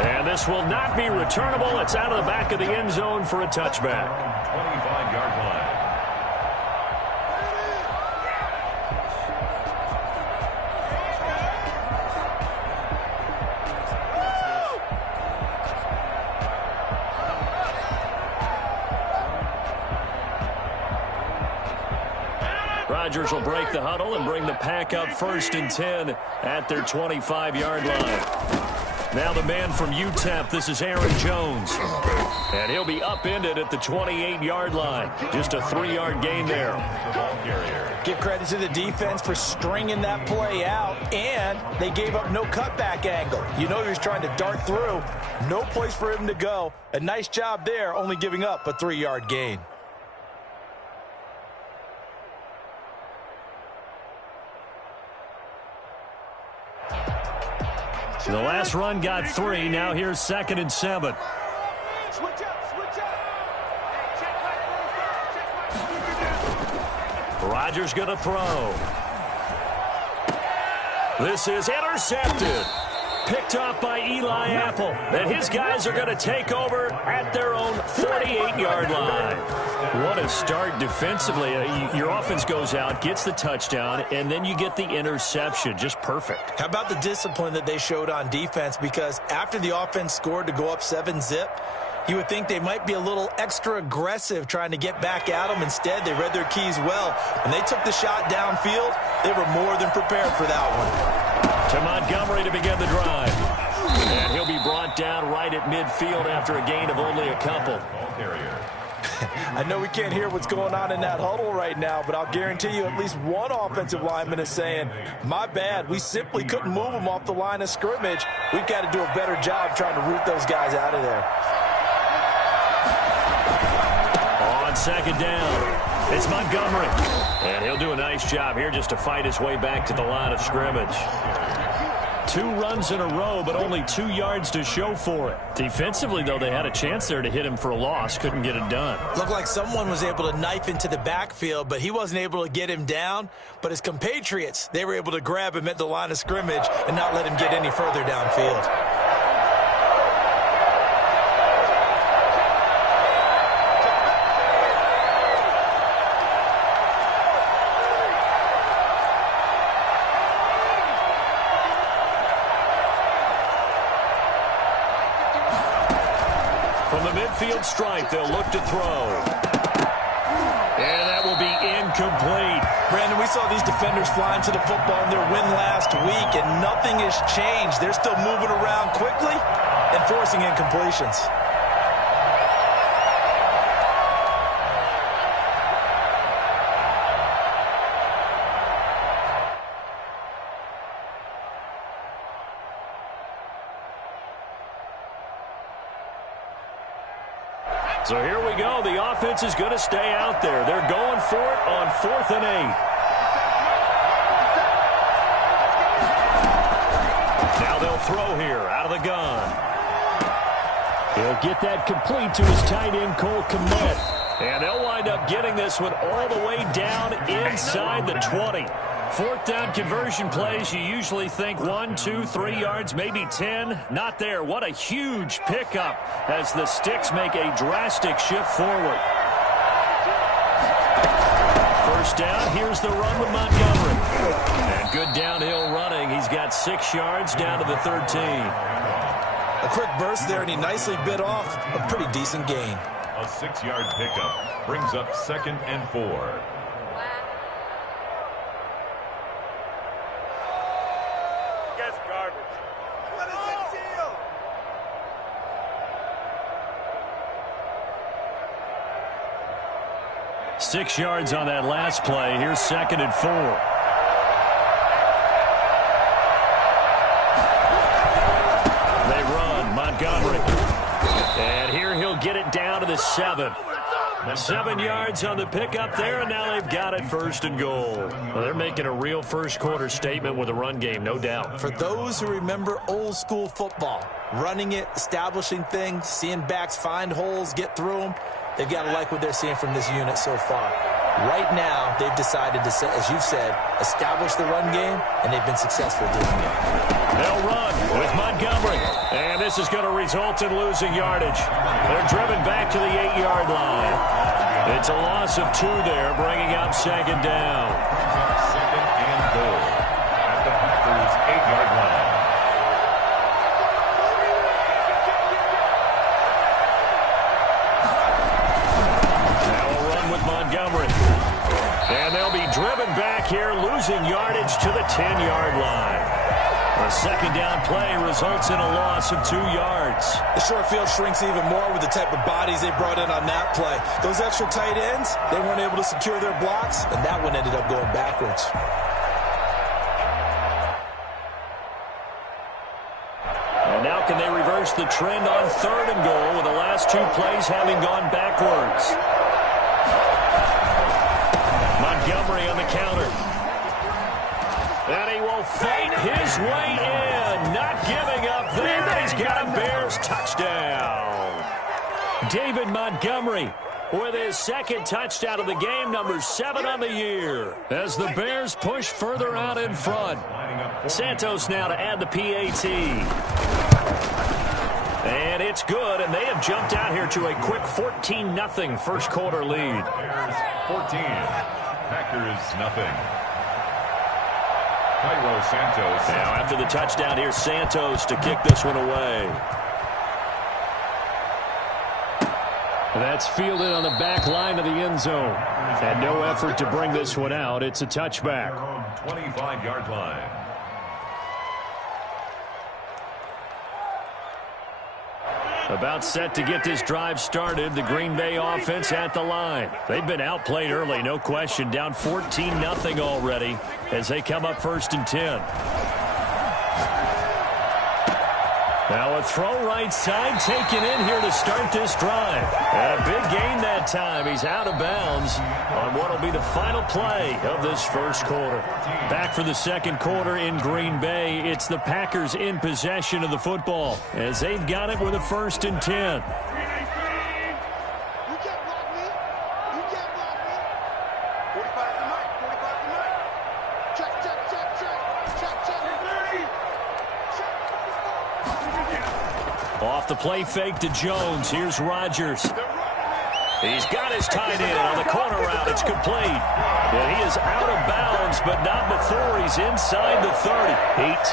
And this will not be returnable. It's out of the back of the end zone for a touchback. 25-yard line. Rodgers will break the huddle and bring the pack up 1st and 10 at their 25-yard line. Now the man from UTEP, this is Aaron Jones. And he'll be upended at the 28-yard line. Just a 3-yard gain there. Give credit to the defense for stringing that play out, and they gave up no cutback angle. You know he was trying to dart through. No place for him to go. A nice job there, only giving up a 3-yard gain. The last run got 3. Now here's 2nd and 7. Rodgers going to throw. This is intercepted. Picked off by Eli Apple. And his guys are going to take over at their own 48-yard line. What a start defensively. Your offense goes out, gets the touchdown, and then you get the interception. Just perfect. How about the discipline that they showed on defense? Because after the offense scored to go up 7-zip, you would think they might be a little extra aggressive trying to get back at them. Instead, they read their keys well. When they took the shot downfield, they were more than prepared for that one. To Montgomery to begin the drive. And he'll be brought down right at midfield after a gain of only a couple. I know we can't hear what's going on in that huddle right now, but I'll guarantee you at least one offensive lineman is saying, my bad, we simply couldn't move them off the line of scrimmage. We've got to do a better job trying to root those guys out of there. On 2nd down, it's Montgomery. And he'll do a nice job here just to fight his way back to the line of scrimmage. 2 runs in a row, but only 2 yards to show for it. Defensively, though, they had a chance there to hit him for a loss. Couldn't get it done. Looked like someone was able to knife into the backfield, but he wasn't able to get him down. But his compatriots, they were able to grab him at the line of scrimmage and not let him get any further downfield. From the midfield stripe, they'll look to throw. And that will be incomplete. Brandon, we saw these defenders flying to the football in their win last week, and nothing has changed. They're still moving around quickly and forcing incompletions. So here we go. The offense is going to stay out there. They're going for it on 4th and 8. Now they'll throw here out of the gun. He'll get that complete to his tight end, Cole Kmet. And they'll wind up getting this one all the way down inside the 20. 4th down conversion plays, you usually think 1, 2, 3 yards, maybe 10. Not there. What a huge pickup as the Sticks make a drastic shift forward. 1st down, here's the run with Montgomery. And good downhill running. He's got 6 yards down to the 13. A quick burst there, and he nicely bit off a pretty decent gain. A 6-yard pickup brings up 2nd and 4. What is the deal? 6 yards on that last play. Here's 2nd and 4. They run. Montgomery. And here he'll get it down to the 7. 7 yards on the pickup there, and now they've got it 1st and goal. Well, they're making a real first-quarter statement with a run game, no doubt. For those who remember old-school football, running it, establishing things, seeing backs find holes, get through them, they've got to like what they're seeing from this unit so far. Right now, they've decided to, as you've said, establish the run game, and they've been successful doing it. They'll run with Montgomery. And this is going to result in losing yardage. They're driven back to the 8-yard line. It's a loss of 2 there, bringing up second down. Second and goal at the Packers' 8-yard line. Now a run with Montgomery. And they'll be driven back here, losing yardage to the 10-yard line. A second down play results in a loss of 2 yards. The short field shrinks even more with the type of bodies they brought in on that play. Those extra tight ends, they weren't able to secure their blocks, and that one ended up going backwards. And now can they reverse the trend on 3rd and goal with the last 2 plays having gone backwards? Montgomery on the counter. And he will fight his way in. Not giving up there. He's got a Bears touchdown. David Montgomery with his second touchdown of the game, number 7 on the year. As the Bears push further out in front. Santos now to add the PAT. And it's good, and they have jumped out here to a quick 14-0 first quarter lead. Bears 14, Packers nothing. Cairo Santos. Now after the touchdown, here's Santos to kick this one away. That's fielded on the back line of the end zone. And no effort to bring this one out. It's a touchback. 25-yard line. About set to get this drive started. The Green Bay offense at the line. They've been outplayed early, no question. Down 14-0 already as they come up 1st and 10. Now a throw right side taken in here to start this drive. And a big gain that time. He's out of bounds on what will be the final play of this first quarter. Back for the second quarter in Green Bay. It's the Packers in possession of the football as they've got it with a 1st and 10. Off the play fake to Jones. Here's Rodgers. He's got his tight end on the corner route. It's complete. And he is out of bounds, but not before he's inside the 30.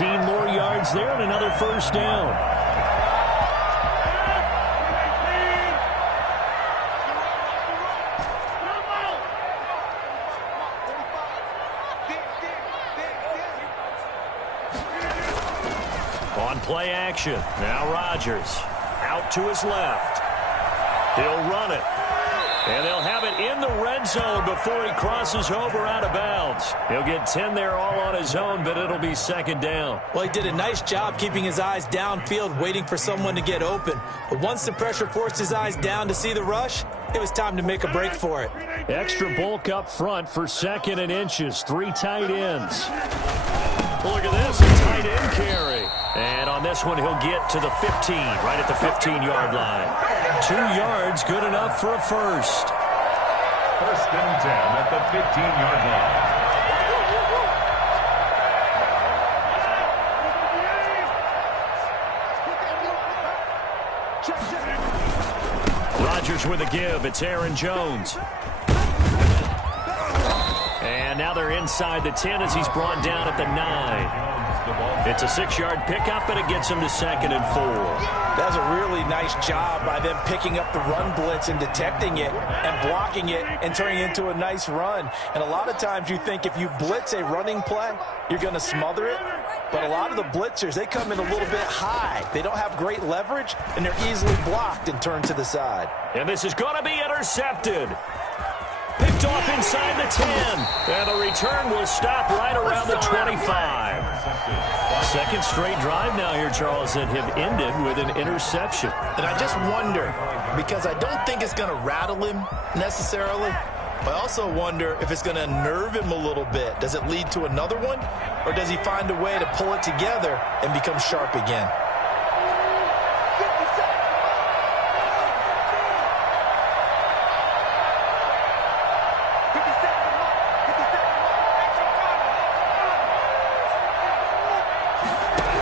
18 more yards there and another first down. On play action. Now Rodgers out to his left. He'll run it. And they'll have it in the red zone before he crosses over out of bounds. He'll get 10 there all on his own, but it'll be second down. Well, he did a nice job keeping his eyes downfield, waiting for someone to get open. But once the pressure forced his eyes down to see the rush, it was time to make a break for it. Extra bulk up front for 2nd and inches. 3 tight ends. Look at this, a tight end carry. And on this one, he'll get to the 15, right at the 15-yard line. 2 yards, good enough for a first. 1st and 10 at the 15-yard line. Rodgers with a give. It's Aaron Jones. And now they're inside the 10 as he's brought down at the 9. It's a 6-yard pickup, and it gets him to 2nd and 4. That's a really nice job by them picking up the run blitz and detecting it and blocking it and turning it into a nice run. And a lot of times you think if you blitz a running play, you're going to smother it. But a lot of the blitzers, they come in a little bit high. They don't have great leverage, and they're easily blocked and turned to the side. And this is going to be intercepted. Picked off inside the 10. And the return will stop right around the 25. Second straight drive now here, Charles, that have ended with an interception. And I just wonder, because I don't think it's going to rattle him necessarily, but I also wonder if it's going to nerve him a little bit. Does it lead to another one? Or does he find a way to pull it together and become sharp again?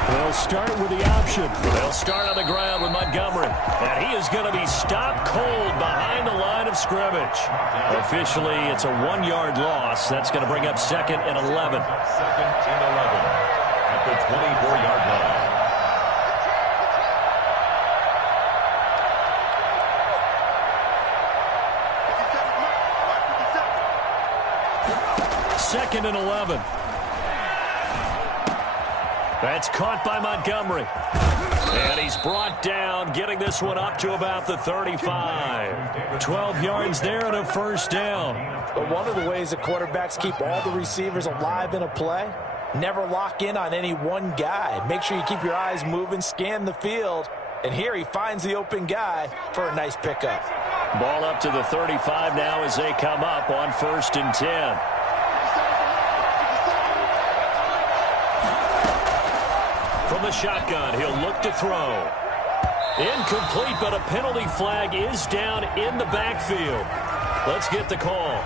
They'll start with the option. They'll start on the ground with Montgomery. And he is going to be stopped cold behind the line of scrimmage. Officially, it's a 1-yard loss. That's going to bring up 2nd and 11. 2nd and 11 at the 24-yard line. Second and 11. That's caught by Montgomery. And he's brought down, getting this one up to about the 35. 12 yards there and a first down. But one of the ways the quarterbacks keep all the receivers alive in a play, never lock in on any one guy. Make sure you keep your eyes moving, scan the field. And here he finds the open guy for a nice pickup. Ball up to the 35 now as they come up on 1st and 10. From the shotgun, he'll look to throw. Incomplete, but a penalty flag is down in the backfield. Let's get the call.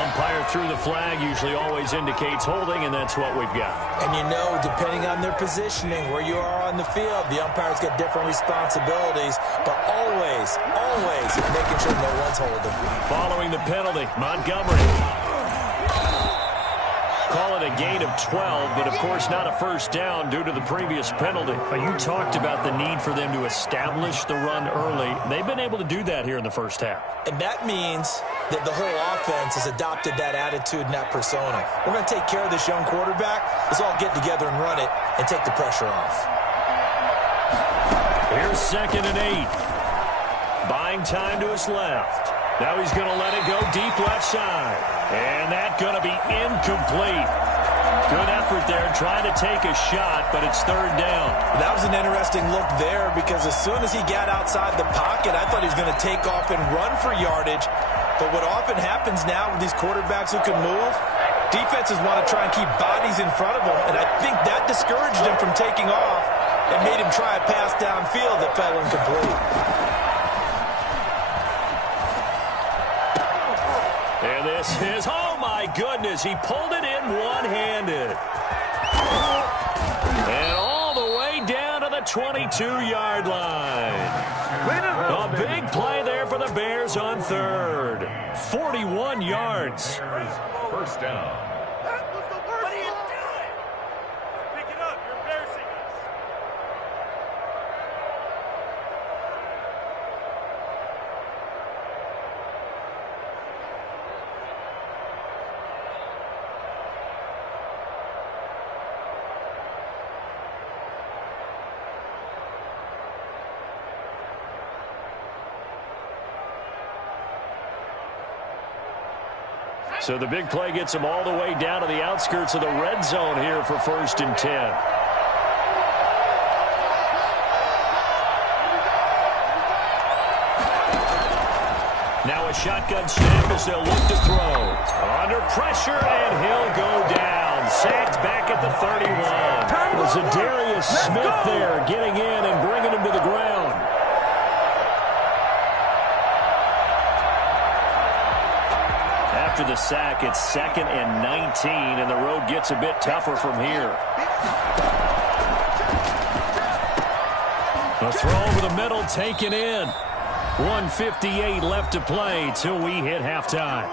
Umpire threw the flag, usually always indicates holding, and that's what we've got. And you know, depending on their positioning, where you are on the field, the umpires get different responsibilities, but always making sure no one's holding. Following the penalty, Montgomery. Call it a gain of 12, but of course not a first down due to the previous penalty. You talked about the need for them to establish the run early. They've been able to do that here in the first half. And that means that the whole offense has adopted that attitude and that persona. We're going to take care of this young quarterback. Let's all get together and run it and take the pressure off. Here's 2nd and 8. Buying time to his left. Now he's going to let it go deep left side. And that's going to be incomplete. Good effort there trying to take a shot, but it's 3rd down. That was an interesting look there because as soon as he got outside the pocket, I thought he was going to take off and run for yardage. But what often happens now with these quarterbacks who can move, defenses want to try and keep bodies in front of them, and I think that discouraged him from taking off and made him try a pass downfield that fell incomplete. And this is, oh my goodness, he pulled it in one-handed. And all the way down to the 22-yard line. A big play there for the Bears on 3rd. 41 yards. First down. What are you doing? Pick it up. You're embarrassing us. So the big play gets them all the way down to the outskirts of the red zone here for 1st and 10. Now a shotgun snap as they'll look to throw. Under pressure, and he'll go down. Sacked back at the 31. It was Zadarius Smith there getting in and bringing him to the ground. After the sack, it's 2nd and 19, and the road gets a bit tougher from here. A throw over the middle, taken in. 1:58 left to play till we hit halftime.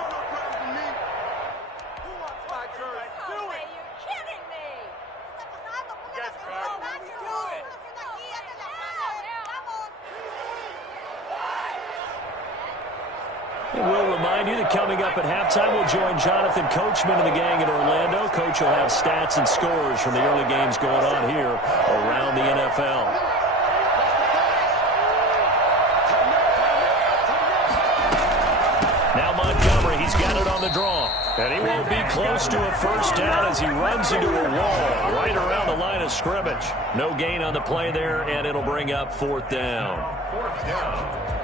We'll remind you that coming up at halftime, we'll join Jonathan Coachman and the gang in Orlando. Coach will have stats and scores from the early games going on here around the NFL. Now Montgomery, he's got it on the draw. And he won't be close to a first down as he runs into a wall right around the line of scrimmage. No gain on the play there, and it'll bring up 4th down. 4th down.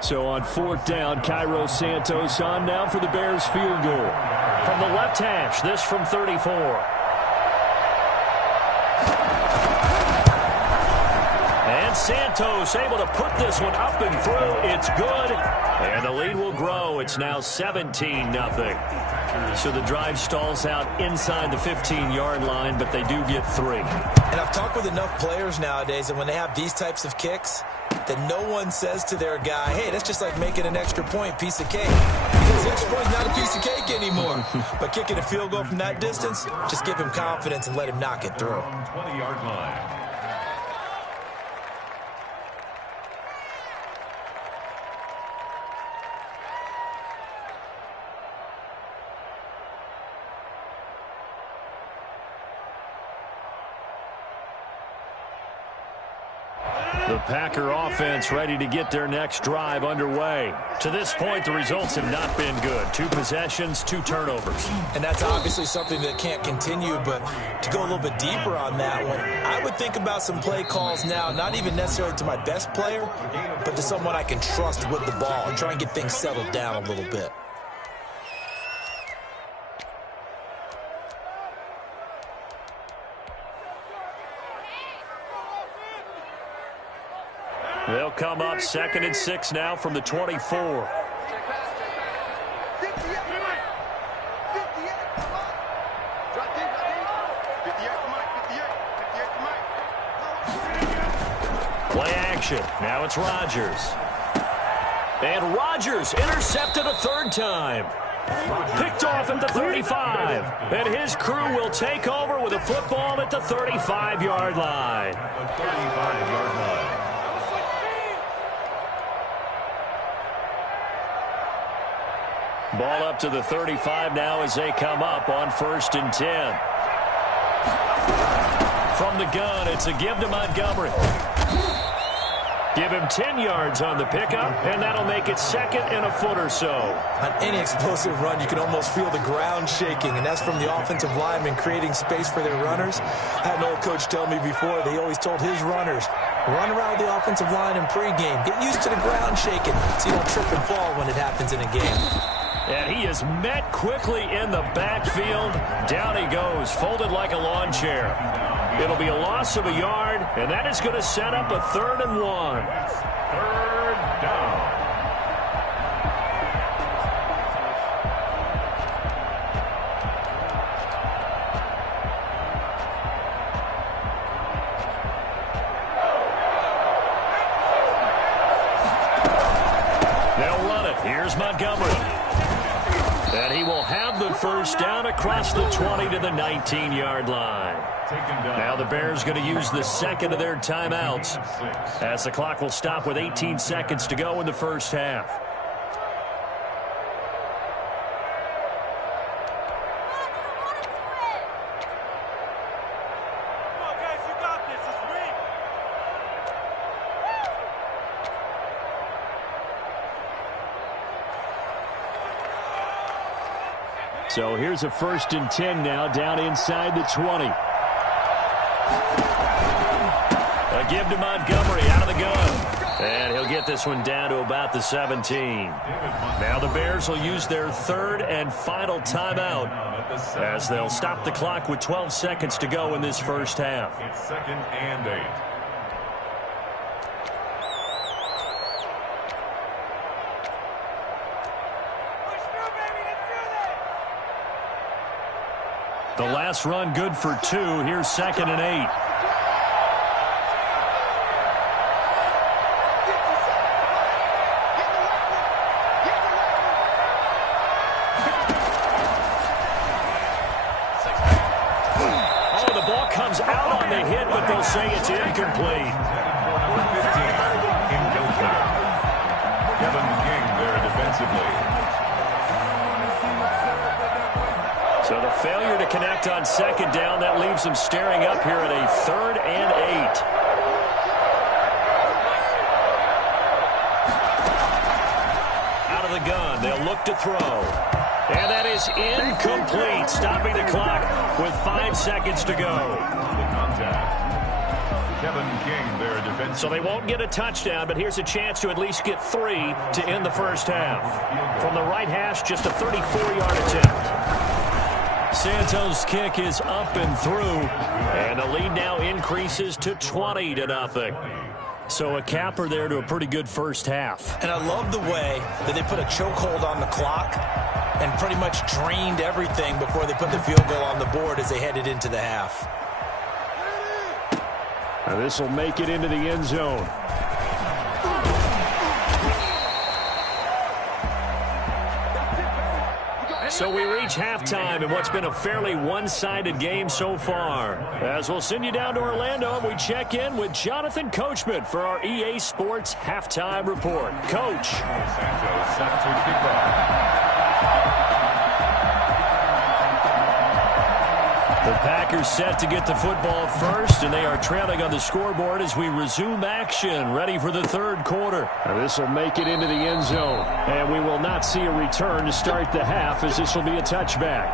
So on 4th down, Cairo Santos on now for the Bears field goal. From the left hash, this from 34. And Santos able to put this one up and through. It's good, and the lead will grow. It's now 17-0. So the drive stalls out inside the 15-yard line, but they do get 3. And I've talked with enough players nowadays, and when they have these types of kicks, that no one says to their guy, hey, that's just like making an extra point, piece of cake. Because the extra point's not a piece of cake anymore. But kicking a field goal from that distance, just give him confidence and let him knock it through. 20-yard line. The Packer offense ready to get their next drive underway. To this point, the results have not been good. 2 possessions, 2 turnovers. And that's obviously something that can't continue, but to go a little bit deeper on that one, I would think about some play calls now, not even necessarily to my best player, but to someone I can trust with the ball and try and get things settled down a little bit. They'll come up 2nd and 6 now from the 24. Play action. Now it's Rodgers. And Rodgers intercepted a 3rd time. Picked off at the 35. And his crew will take over with a football at the 35-yard line. The 35-yard line. Ball up to the 35 now as they come up on 1st and 10. From the gun, it's a give to Montgomery. Give him 10 yards on the pickup, and that'll make it 2nd and a foot or so. On any explosive run, you can almost feel the ground shaking, and that's from the offensive linemen creating space for their runners. I had an old coach tell me before that he always told his runners, run around the offensive line in pregame. Get used to the ground shaking so you don't trip and fall when it happens in a game. And he is met quickly in the backfield. Down he goes, folded like a lawn chair. It'll be a loss of a yard, and that is going to set up a 3rd and 1. 3rd down. They'll run it. Here's Montgomery. And he will have the 1st down across the 20 to the 19-yard line. Now the Bears going to use the 2nd of their timeouts as the clock will stop with 18 seconds to go in the 1st half. Come on, guys, you got this. Let's win. So here's a 1st and 10 now down inside the 20. A give to Montgomery out of the gun. And he'll get this one down to about the 17. Now the Bears will use their 3rd and final timeout as they'll stop the clock with 12 seconds to go in this 1st half. It's 2nd and 8. The last run good for 2. Here's 2nd and 8. Oh, the ball comes out on the hit, but they'll say it's incomplete. Number 15, incomplete. Kevin King there defensively. So the failure to connect on 2nd down, that leaves them staring up here at a 3rd and 8. Out of the gun, they'll look to throw. And that is incomplete, stopping the clock with 5 seconds to go. The contact. Kevin King there defensively. So they won't get a touchdown, but here's a chance to at least get 3 to end the 1st half. From the right hash, just a 34-yard attempt. Santos' kick is up and through, and the lead now increases to 20-0. So a capper there to a pretty good first half. And I love the way that they put a chokehold on the clock and pretty much drained everything before they put the field goal on the board as they headed into the half. Now this will make it into the end zone. So we reach halftime in what's been a fairly one-sided game so far. As we'll send you down to Orlando, and we check in with Jonathan Coachman for our EA Sports Halftime Report. Coach. Santos set to kick off. The Packers set to get the football first, and they are trailing on the scoreboard as we resume action, ready for the third quarter. This will make it into the end zone, and we will not see a return to start the half as this will be a touchback.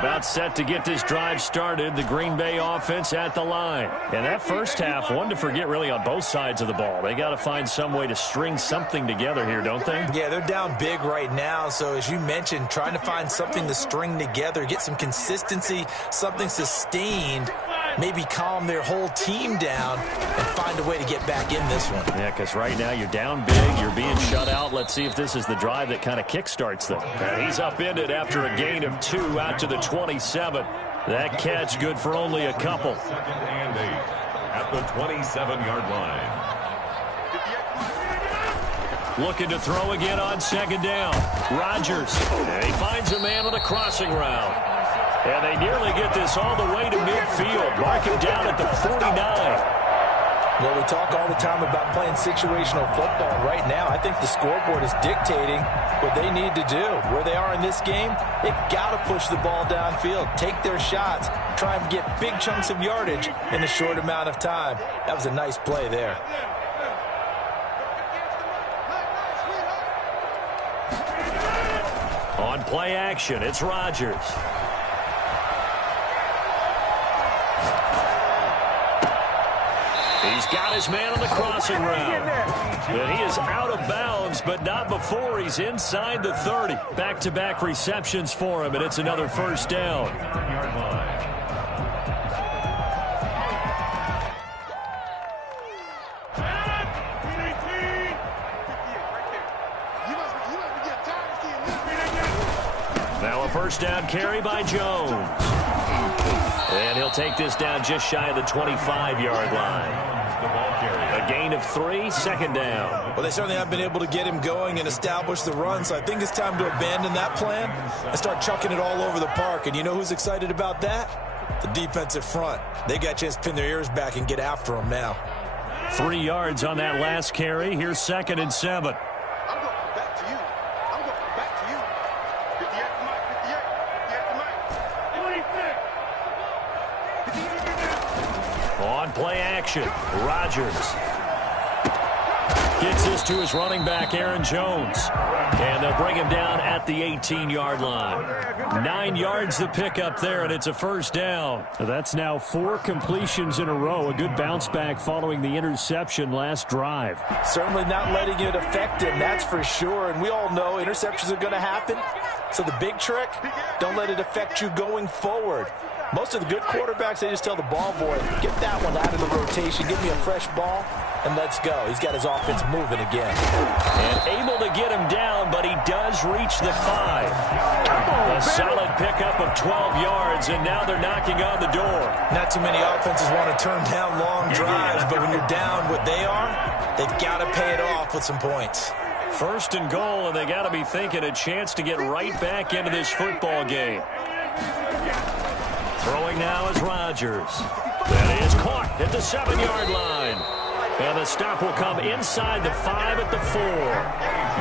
About set to get this drive started, the Green Bay offense at the line. And that first half, one to forget really on both sides of the ball. They got to find some way to string something together here, don't they? Yeah, they're down big right now. So as you mentioned, trying to find something to string together, get some consistency, something sustained, maybe calm their whole team down and find a way to get back in this one. Yeah, because right now you're down big, you're being shut out. Let's see if this is the drive that kind of kickstarts them. And he's upended after a gain of 2 out to the 27. That catch good for only a couple. Second and 8 at the 27-yard line. Looking to throw again on second down. Rodgers. And he finds a man on the crossing route. And they nearly get this all the way to midfield. Mark him down at the 49. Well, we talk all the time about playing situational football. Right now, I think the scoreboard is dictating what they need to do. Where they are in this game, they've got to push the ball downfield, take their shots, try and get big chunks of yardage in a short amount of time. That was a nice play there. On play action, it's Rodgers. He's got his man on the crossing route. And he is out of bounds, but not before he's inside the 30. Back-to-back receptions for him, and it's another first down. Yard line. Now a first down carry by Jones. And he'll take this down just shy of the 25-yard line. A gain of 3, second down. Well, they certainly haven't been able to get him going and establish the run, so I think it's time to abandon that plan and start chucking it all over the park. And you know who's excited about that? The defensive front. They got a chance to pin their ears back and get after him now. 3 yards on that last carry. Here's 2nd and 7. I'm going back to you. I'm going back to you. 58 to Mike, 58 to Mike. On play action, Rodgers gets this to his running back, Aaron Jones. And they'll bring him down at the 18-yard line. 9 yards to pick up there, and it's a first down. That's now 4 completions in a row. A good bounce back following the interception last drive. Certainly not letting it affect him, that's for sure. And we all know interceptions are going to happen. So the big trick, don't let it affect you going forward. Most of the good quarterbacks, they just tell the ball boy, get that one out of the rotation, give me a fresh ball, and let's go. He's got his offense moving again. And able to get him down, but he does reach the 5. A solid pickup of 12 yards, and now they're knocking on the door. Not too many offenses want to turn down long drives, but when you're down what they are, they've got to pay it off with some points. First and goal, and they got to be thinking a chance to get right back into this football game. Throwing now is Rodgers. That is caught at the 7-yard line. And the stop will come inside the 5 at the 4.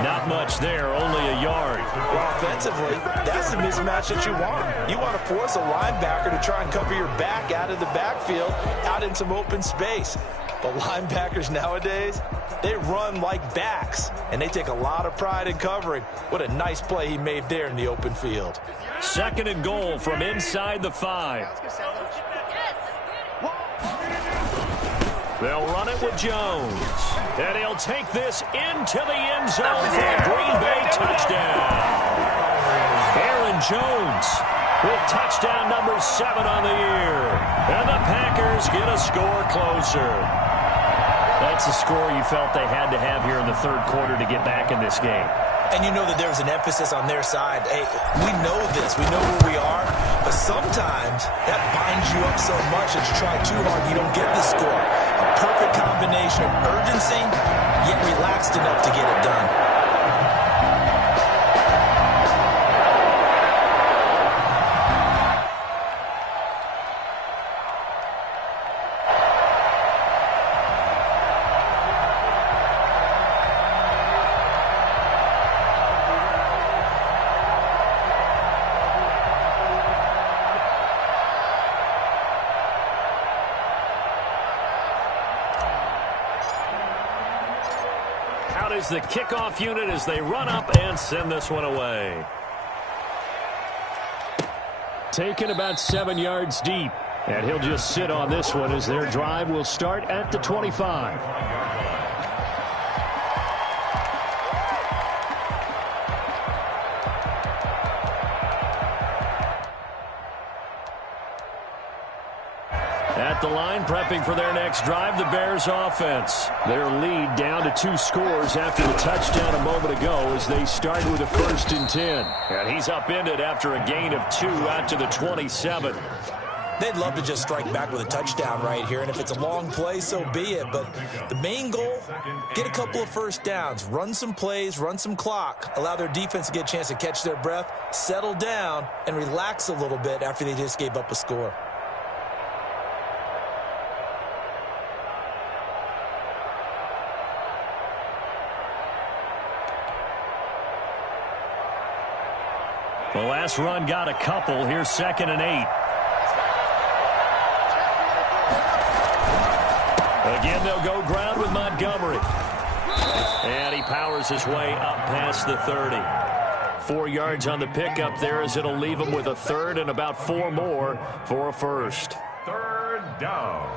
Not much there, only a yard. Well, offensively, that's the mismatch that you want. You want to force a linebacker to try and cover your back out of the backfield, out in some open space. But linebackers nowadays, they run like backs, and they take a lot of pride in covering. What a nice play he made there in the open field. 2nd and goal from inside the 5. They'll run it with Jones. And he'll take this into the end zone for a Green Bay touchdown. Aaron Jones with touchdown number 7 on the year. And the Packers get a score closer. That's a score you felt they had to have here in the third quarter to get back in this game. And you know that there was an emphasis on their side. Hey, we know this. We know where we are. But sometimes that binds you up so much that you try too hard, you don't get the score. A perfect combination of urgency, yet relaxed enough to get it done. Is the kickoff unit as they run up and send this one away. Taken about 7 yards deep, and he'll just sit on this one as their drive will start at the 25. At the line, prepping for their next drive, the Bears offense. Their lead down to 2 scores after the touchdown a moment ago as they start with a 1st and 10. And he's upended after a gain of 2 out to the 27. They'd love to just strike back with a touchdown right here, and if it's a long play, so be it. But the main goal, get a couple of first downs, run some plays, run some clock, allow their defense to get a chance to catch their breath, settle down, and relax a little bit after they just gave up a score. The last run got a couple. Here's 2nd and 8. Again, they'll go ground with Montgomery. And he powers his way up past the 30. 4 yards on the pickup there as it'll leave him with a 3rd and about 4 more for a 1st. 3rd down.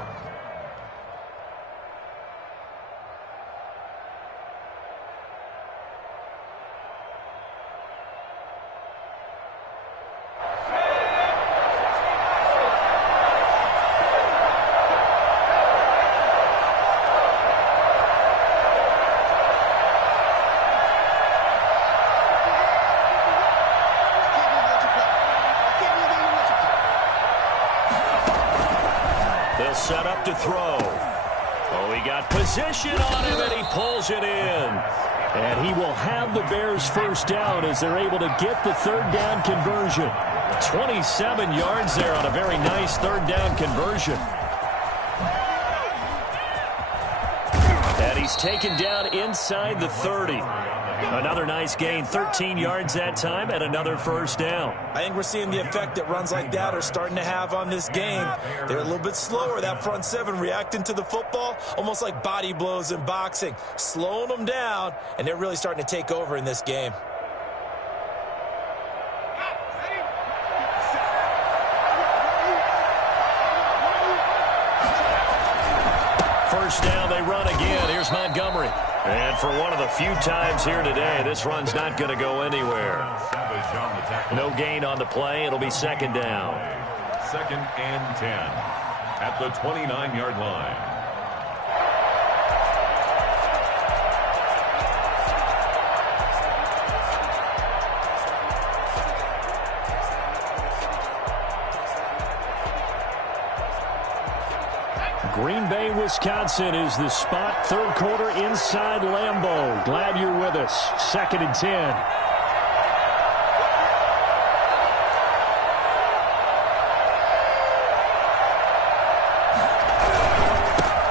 Set up to throw. Oh, he got position on him, and he pulls it in. And he will have the Bears' 1st down as they're able to get the 3rd down conversion. 27 yards there on a very nice 3rd down conversion. And he's taken down inside the 30. Another nice gain, 13 yards that time, and another 1st down. I think we're seeing the effect that runs like that are starting to have on this game. They're a little bit slower, that front 7, reacting to the football, almost like body blows in boxing, slowing them down, and they're really starting to take over in this game. First down, they run again. Here's Montgomery. And for one of the few times here today, this run's not going to go anywhere. No gain on the play. It'll be 2nd down. 2nd and 10 at the 29-yard line. Green Bay, Wisconsin is the spot. 3rd quarter inside Lambeau. Glad you're with us. 2nd and 10.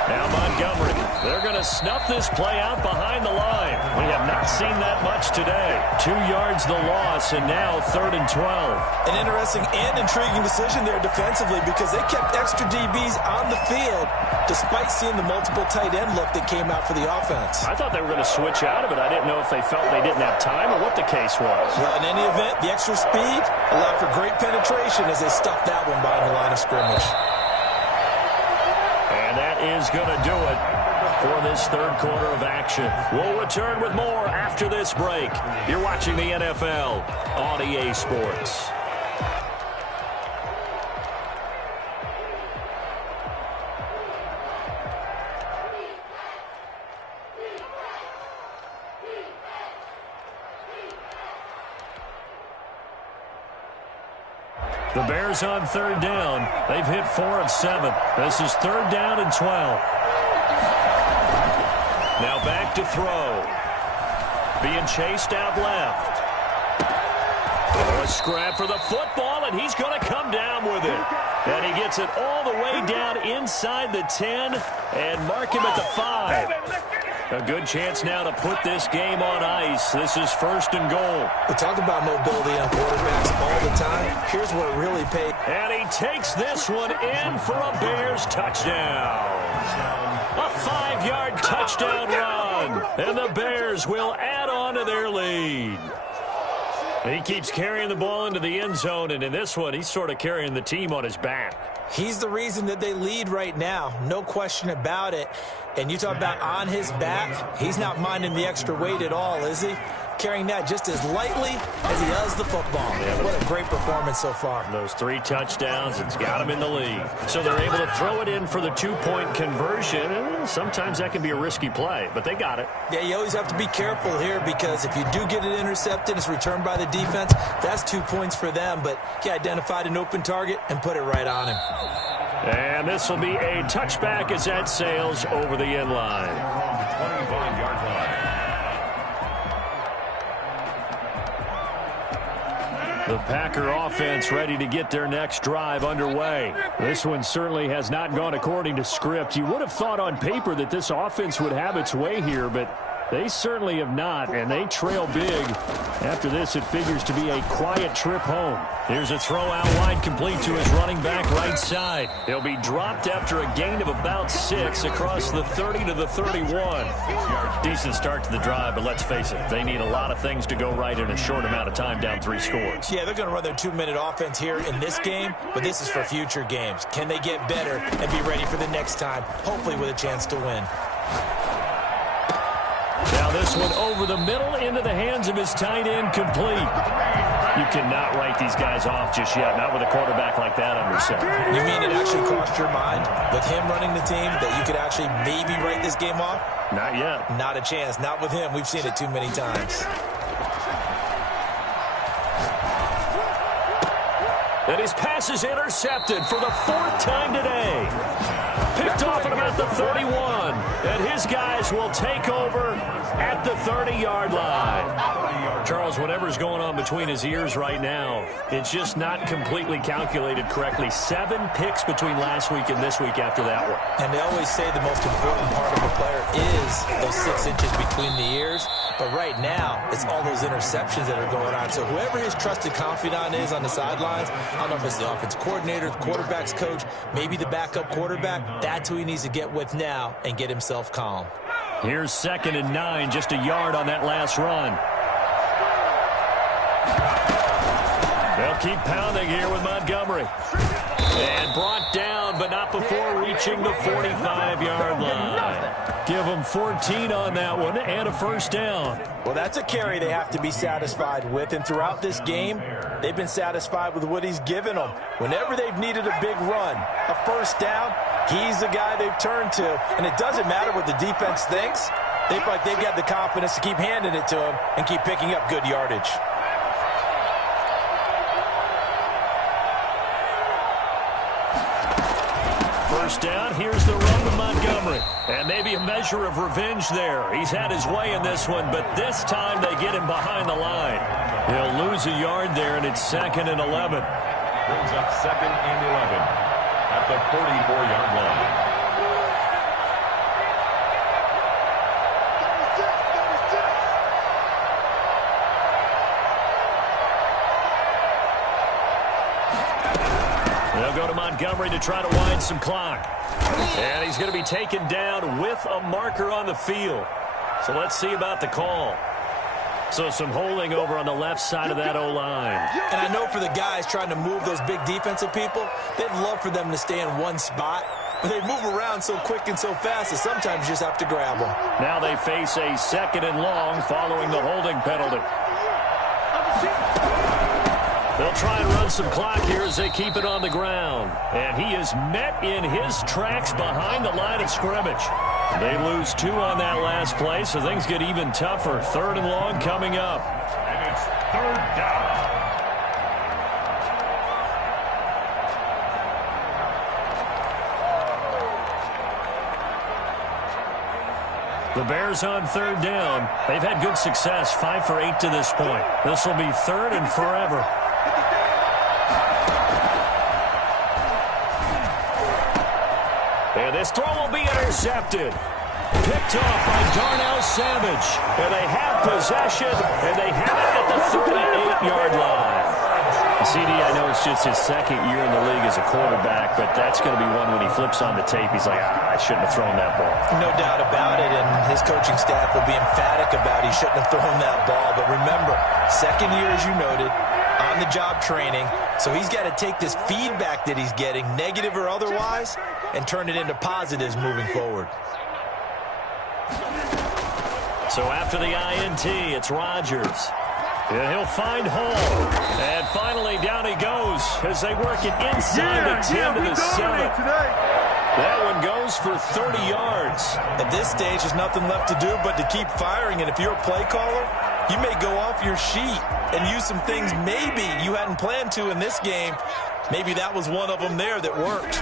Now Montgomery. They're going to snuff this play out behind the line. We have not seen that much today. 2 yards the loss, and now 3rd and 12. An interesting and intriguing decision there defensively because they kept extra DBs on the field despite seeing the multiple tight end look that came out for the offense. I thought they were going to switch out of it. I didn't know if they felt they didn't have time or what the case was. Well, in any event, the extra speed allowed for great penetration as they stuffed that one behind the line of scrimmage. And that is going to do it for this 3rd quarter of action. We'll return with more after this break. You're watching the NFL on EA Sports. The Bears on third down. They've hit 4 of 7. This is third down and 12. Now back to throw. Being chased out left. A scrap for the football, and he's going to come down with it. And he gets it all the way down inside the 10 and mark him at the 5. A good chance now to put this game on ice. This is first and goal. We talk about mobility on quarterbacks all the time. Here's what it really paid. And he takes this one in for a Bears touchdown. A 5-yard touchdown run. And the Bears will add on to their lead. He keeps carrying the ball into the end zone, and in this one, he's sort of carrying the team on his back. He's the reason that they lead right now. No question about it. And you talk about on his back, he's not minding the extra weight at all, is he? Carrying that just as lightly as he does the football. Yeah, what a great performance so far. Those 3 touchdowns, it's got him in the lead. So they're able to throw it in for the 2-point conversion. Sometimes that can be a risky play, but they got it. Yeah, you always have to be careful here because if you do get it intercepted, it's returned by the defense. That's 2 points for them, but he identified an open target and put it right on him. And this will be a touchback as that sails over the end line. 25-yard line. The Packer offense ready to get their next drive underway. This one certainly has not gone according to script. You would have thought on paper that this offense would have its way here, but they certainly have not, and they trail big. After this, it figures to be a quiet trip home. Here's a throw out wide complete to his running back right side. He'll be dropped after a gain of about 6 across the 30 to the 31. Decent start to the drive, but let's face it, they need a lot of things to go right in a short amount of time down 3 scores. Yeah, they're going to run their 2-minute offense here in this game, but this is for future games. Can they get better and be ready for the next time, hopefully with a chance to win? Now this one over the middle into the hands of his tight end complete. You cannot write these guys off just yet, not with a quarterback like that under center. You mean it actually crossed your mind with him running the team that you could actually maybe write this game off? Not yet. Not a chance. Not with him. We've seen it too many times. And his pass is intercepted for the 4th time today. Picked off at about the 31. And his guys will take over at the 30-yard line. Charles, whatever's going on between his ears right now, it's just not completely calculated correctly. 7 picks between last week and this week after that one. And they always say the most important part of a player is those 6 inches between the ears. But right now, it's all those interceptions that are going on. So whoever his trusted confidant is on the sidelines, I don't know if it's the offense coordinator, the quarterback's coach, maybe the backup quarterback, that's who he needs to get with now and get himself calm. Here's 2nd and 9, just a yard on that last run. They'll keep pounding here with Montgomery. And brought down, but not before reaching the 45-yard line. Give them 14 on that one and a first down. Well, that's a carry they have to be satisfied with. And throughout this game, they've been satisfied with what he's given them. Whenever they've needed a big run, a first down, he's the guy they've turned to. And it doesn't matter what the defense thinks. They feel like they've got the confidence to keep handing it to him and keep picking up good yardage. First down, here's the run with Montgomery. And maybe a measure of revenge there. He's had his way in this one, but this time they get him behind the line. He'll lose a yard there, and it's 2nd and 11. Brings up 2nd and 11 at the 44-yard line. They'll go to Montgomery to try to wind some clock. And he's going to be taken down with a marker on the field. So let's see about the call. So some holding over on the left side of that O-line. And I know for the guys trying to move those big defensive people, they'd love for them to stay in one spot. But they move around so quick and so fast that sometimes you just have to grab them. Now they face a 2nd and long following the holding penalty. They'll try and run some clock here as they keep it on the ground. And he is met in his tracks behind the line of scrimmage. They lose 2 on that last play, so things get even tougher. 3rd and long coming up. And it's 3rd down. The Bears on third down. They've had good success, 5 for 8 to this point. This will be third and forever. And this throw will be intercepted. Picked off by Darnell Savage. And they have possession, and they have it at the 38-yard line. CD, I know it's just his second year in the league as a quarterback, but that's going to be one when he flips on the tape, he's like, I shouldn't have thrown that ball. No doubt about it, and his coaching staff will be emphatic about he shouldn't have thrown that ball. But remember, second year, as you noted, on-the-job training, so he's got to take this feedback that he's getting, negative or otherwise, and turn it into positives moving forward. So after the INT, it's Rodgers. And he'll find Hall. And finally, down he goes as they work it inside the 10 to the 7. That one goes for 30 yards. At this stage, there's nothing left to do but to keep firing. And if you're a play caller, you may go off your sheet and use some things maybe you hadn't planned to in this game. Maybe that was one of them there that worked.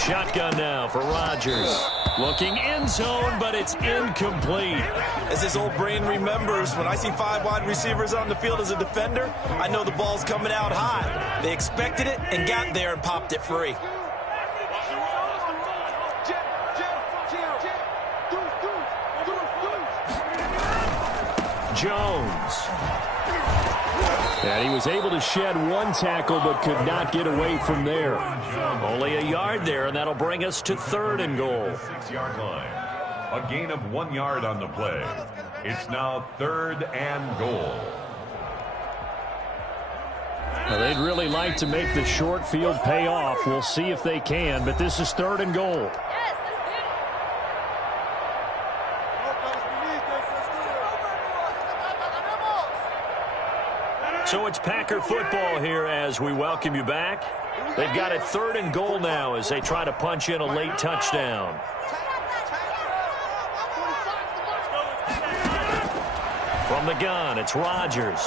Shotgun now for Rodgers. Looking end zone, but it's incomplete. As his old brain remembers, when I see 5 wide receivers on the field as a defender, I know the ball's coming out high. They expected it and got there and popped it free. Jones. And he was able to shed one tackle but could not get away from there. Only a yard there, and that'll bring us to third and goal. 6-yard line. A gain of 1 yard on the play. It's now third and goal. Now, they'd really like to make the short field pay off. We'll see if they can, but this is third and goal. So it's Packer football here as we welcome you back. They've got it third and goal now as they try to punch in a late touchdown. From the gun, it's Rodgers.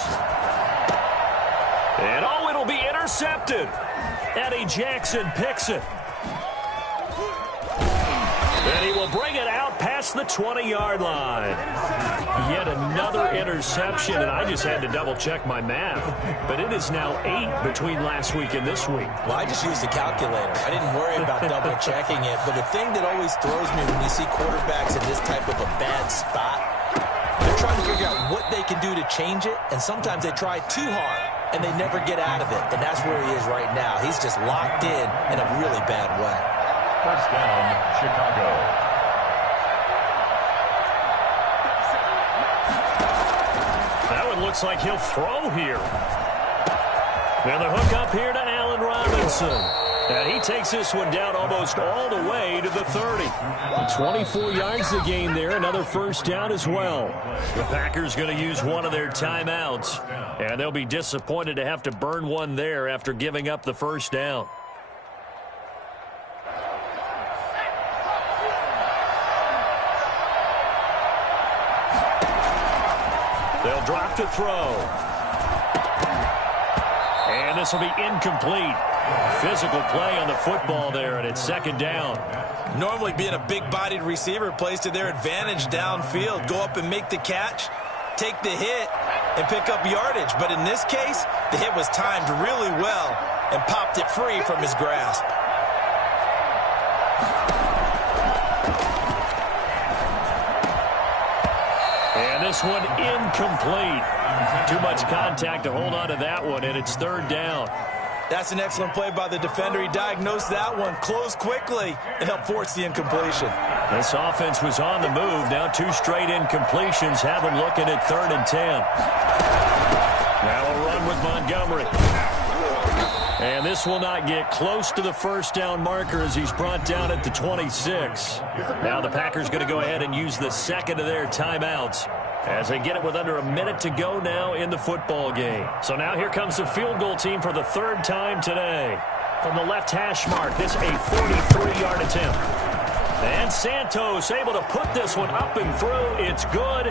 And oh, it'll be intercepted. Eddie Jackson picks it. And he will bring it out past the 20-yard line. Yet another interception, and I just had to double-check my math. But it is now 8 between last week and this week. Well, I just used a calculator. I didn't worry about double-checking it. But the thing that always throws me when you see quarterbacks in this type of a bad spot, they're trying to figure out what they can do to change it, and sometimes they try too hard, and they never get out of it. And that's where he is right now. He's just locked in a really bad way. First down, Chicago. That one looks like he'll throw here. And the hook up here to Allen Robinson. And he takes this one down almost all the way to the 30. 24 yards to gain there. Another first down as well. The Packers going to use one of their timeouts. And they'll be disappointed to have to burn one there after giving up the first down. They'll drop to throw. And this will be incomplete. Physical play on the football there, and it's second down. Normally being a big-bodied receiver plays to their advantage downfield. Go up and make the catch, take the hit, and pick up yardage. But in this case, the hit was timed really well and popped it free from his grasp. And this one incomplete. Too much contact to hold on to that one, and it's third down. That's an excellent play by the defender. He diagnosed that one, closed quickly, and helped force the incompletion. This offense was on the move. Now 2 straight incompletions have them looking at 3rd and 10. Now a run with Montgomery. And this will not get close to the first down marker as he's brought down at the 26. Now the Packers going to go ahead and use the second of their timeouts as they get it with under a minute to go now in the football game. So now here comes the field goal team for the 3rd time today. From the left hash mark, this a 43-yard attempt. And Santos able to put this one up and through. It's good.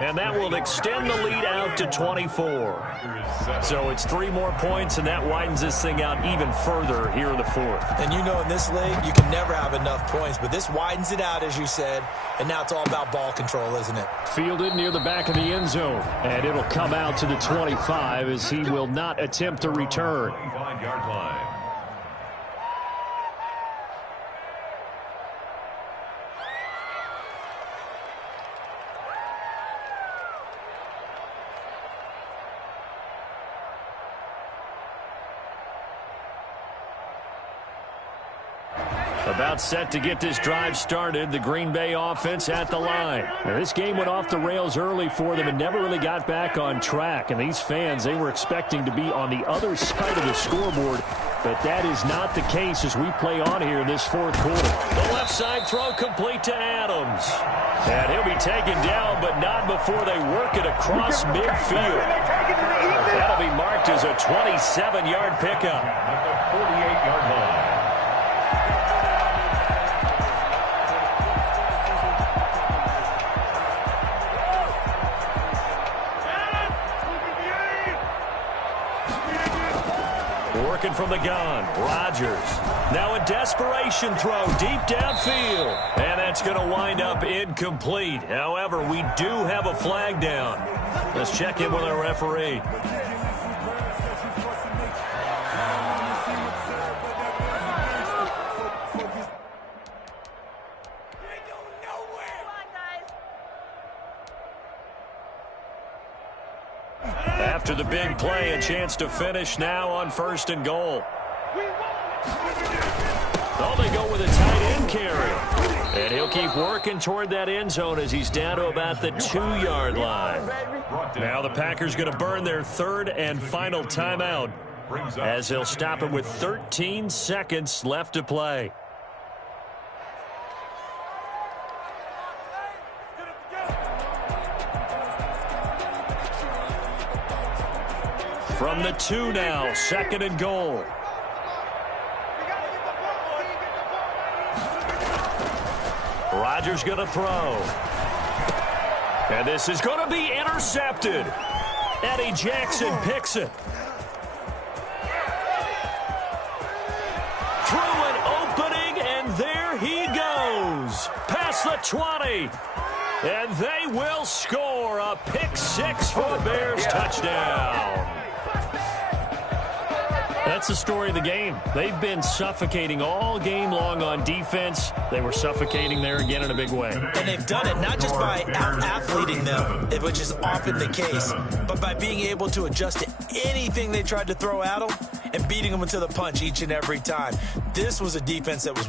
And that will extend the lead out to 24. So it's 3 more points, and that widens this thing out even further here in the fourth. And you know in this league, you can never have enough points, but this widens it out, as you said, and now it's all about ball control, isn't it? Fielded near the back of the end zone, and it'll come out to the 25 as he will not attempt to return. 25-yard line. About set to get this drive started, the Green Bay offense at the line. Now, this game went off the rails early for them and never really got back on track. And these fans, they were expecting to be on the other side of the scoreboard, but that is not the case as we play on here in this fourth quarter. The left side throw complete to Adams. And he'll be taken down, but not before they work it across midfield. That'll be marked as a 27-yard pickup. At the 48-yard line. Working from the gun, Rodgers. Now a desperation throw deep downfield. And that's going to wind up incomplete. However, we do have a flag down. Let's check in with our referee. After the big play, a chance to finish now on 1st and goal. Oh, they go with a tight end carry. And he'll keep working toward that end zone as he's down to about the 2-yard line. Now the Packers going to burn their 3rd and final timeout as they'll stop it with 13 seconds left to play. From the 2 now, 2nd and goal. Rodgers going to throw. And this is going to be intercepted. Eddie Jackson picks it. Through an opening, and there he goes. Past the 20. And they will score a pick 6 for the Bears touchdown. That's the story of the game. They've been suffocating all game long on defense. They were suffocating there again in a big way. And they've done it not just by out-athleting them, which is often the case, but by being able to adjust to anything they tried to throw at them and beating them into the punch each and every time. This was a defense that was